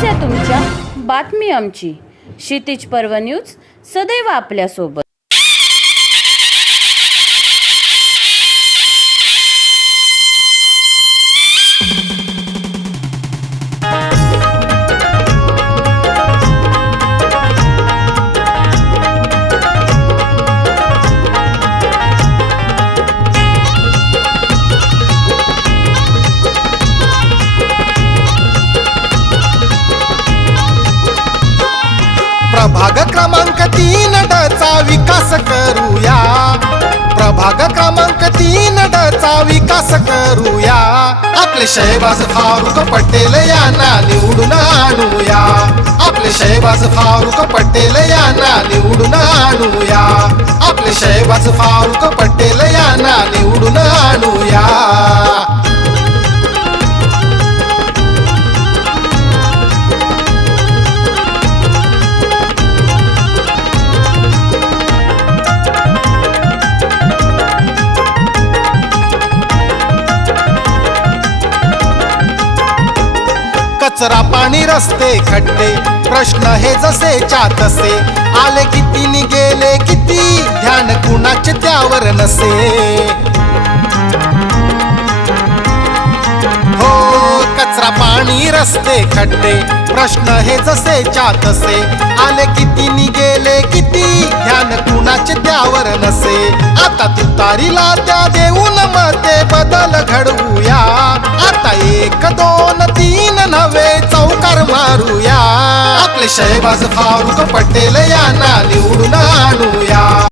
समस्या तुमच्या, बातमी आमची. क्षितिज पर्व न्यूज सदैव आपल्यासोबत. प्रभाग क्रमांक 3 चा विकास करूया. प्रभाग क्रमांक 3 चा विकास करूया. आपले शहबाज फारुख पटेल यांना निवडून आणूया. आपले शहबाज फारुख पटेल यांना निवडून आणूया. आपले शहबाज फारुख पटेल यांना निवडून आणूया. कचरा पाणी रस्ते खड्डे प्रश्न हे जसे च्या तसे. आले किती नि गेले किती ध्यान कुणाचे त्यावर नसे. हो कचरा पाणी रस्ते खड्डे प्रश्न हे जसे च्या तसे. आले किती नि गेले किती ध्यान कुणाचे त्यावर नसे. आता तुतारीला त्या देऊन मते बदल घडवूया. आता 1 2 3 नव्हे चौकार मारूया. आपले शहबाज फारुख पटेल यांना निवडून आणूया.